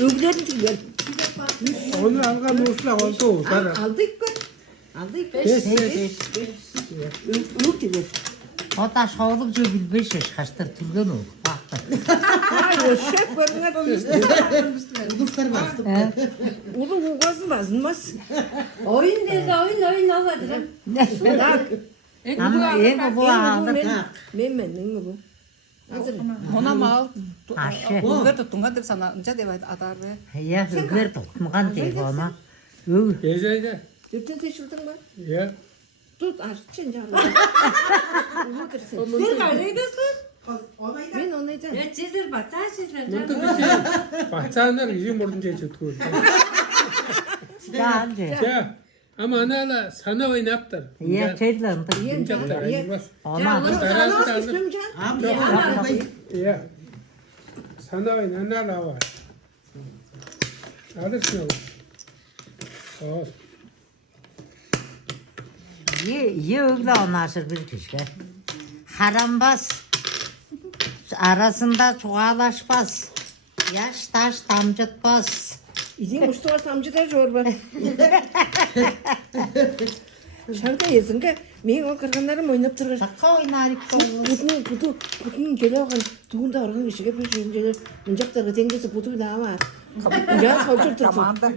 Öğlerini diler. Onu algan uçla oldu. Aldık mı? Aldık. Beş. Öğ diler. O da şoğlukça bilmiş yaşkaştır türgen ol. Ay şef barına Uluslar bastım. Ulu kazmaz. Oyun dedi, oyun almadı. Bak. Ama ev bu aldık. Memmenin ulu. Ona mal. Aşı. Onlar tuttunga dep sana önce de atar be. Ya hüver tutmagan telefona. Öv. Geceyde. Dörtten seçildin mi? Ya. Tut açtın canım. Sen kaçaydasın? Ben onaydan. Ya çizir bak, sen çizir. Bahçanlar bizim orada çıktı. Ya amca. Ya. Ama anala sana oynattır. Ya çeylandı. İnce ayırmaz. Aman. Nasıl istiyorum can? Abi Ya. Sana oynanala var. Alırsın oğlum. Ol. Ye öyle anlaşır bir kişi. Harambaz. Arasında çoğalaşmaz. Yaş taş damcıtmaz. İzin Mustafa Samcı der çorba. Şarkı yazın ki, benim o kırgınlarım oynayıp durur. Şaka oynarık. Putun gele bakın, tuğun da organ işe yapıyor şimdi. Mıncakları dengesi putu daha var. Ya savcı tutun. Tamam da.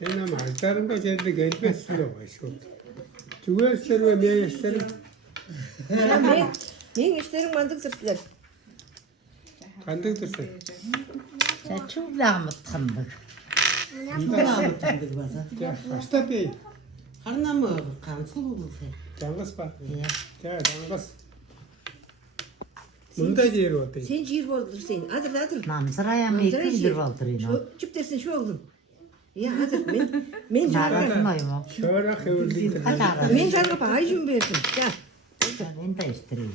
Benim ağaçlarım da geldi gelmez silo başım. Çuğu isterim ve meyve isterim. Benim işlerim mantık sırtlar. Kandık dursun. Sen çok lahmut tanıdık. Buna mı tanıdık baza? Ya hasta bey. Karına mı kansıl olur sen? Cangız bak. Ya cangız. Bunda yer oldu. Sen cihir boldur sen. Adır. Namsıraya mı ikidir valdırıyla. Şu çıp dersin şu oğlum. Ya adır men Naratın canım. oyma. Şöyle kıvırdı. Kaç ara? Men canım paycım verdim. Ya. Ben de istireyim.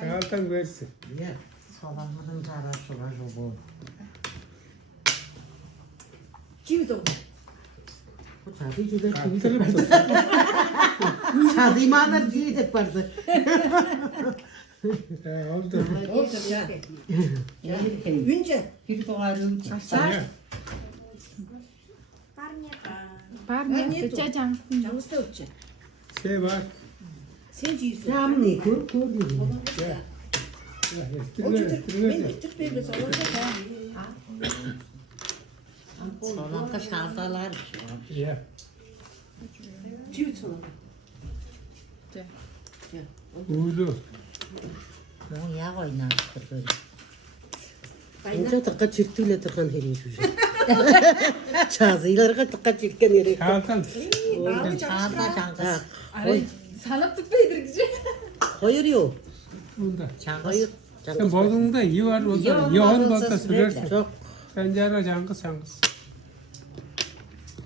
Şaltan versin. Ya. Soğanların zararı var bu. Cihir oldu. Çadıyı da Kaptırıp dursun. çadıyı mı anar diye de vardı. Ya oldu. Oldu ya. Günce. Bir doğarım. Ya. Parmiyet canım da uçacak. Şey var. Sen cihirsin. Ram ne kur? Kur diyor. Ya. Ya O estirler çıtır. Ben estirler. bitir böyle salonda ya. Soğanka şardalar. Ya. Cihir salonu. Uydu. Bu yağ oynamıştır böyle. Önce takka çirtüyle tıkan heri şu şey. Çazıylar takka çirtken heri. Şaltan. Çağda çangız. Sanatlık beydir gücü. Hayır yok. Bunda. Hayır. Sen bozduğunda iyi var o da. Yoğun bolsa sürersin. Çok. Sen yarı cangız cangız.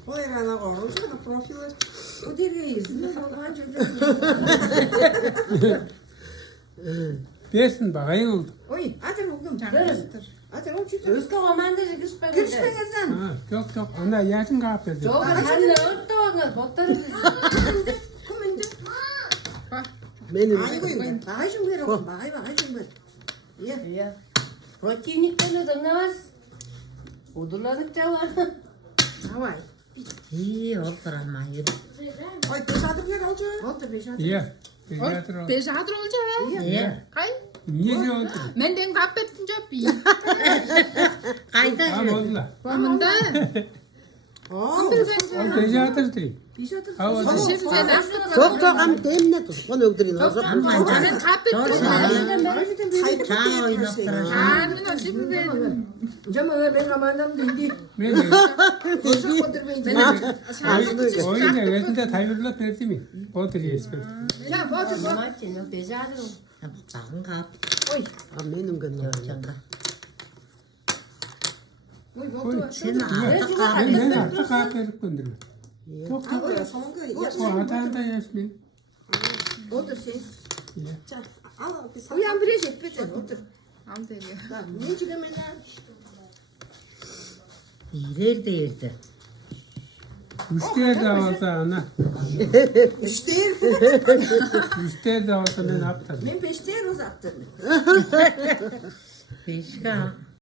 Hayır ana oğlum sana profil. O deveyiz. Dersin bakayım oldu. Oy, adır oğlum. Adır oğlum çıtır. Özge romandacı kısmen Kırıştan yazan. Ha, yok. Onda yaşın kapatıyor. Çok hanne öttü onu. Botları Kumende. Benim. Ay koyun. Ayşım ver oğlum. Ayşım ver. Ya. Proteinlikten ödemez. Udurlanıkça var. Havay. İyi olur ama yürü. Ay peşadır ver olacak. Oldu peşadır. Ya. Pediatr ol. Beşadır olacak. İyi. Kay. Niye oldu? Men den kapettin ceppi. Kayda Tamam oldu la. Bamında. O pediatr değil. Peşadır. Ha o değil. Şef şeyler. Çok am demne tut. Onu öldürün. Sen kapettin. Çağ oynattırır. Harmin o şefi benim. Cama ben amanım dedi. Ne diyor? Koşak otur ben. Oyunda resminde tayırla perdi mi? O değil ismi. Ya batır bak. Maçın o becadır o. Bakın kap. Oy. Benim gönlüm. Çanga. Oy batır. Sen artık Ben artık kahpelik gönderiyorum. Çok Ha böyle salonga o hatanda yaşmıyor. otur sen. Ya. Uyan bir şey peten otur. Al deriyor. Bak ne çıkamıyorlar. İyiler değildi. Müşteri de olsa ana. Müşteri. Müşteri de olsa ne yaptın? Ben peşteri uzattım. Beşka.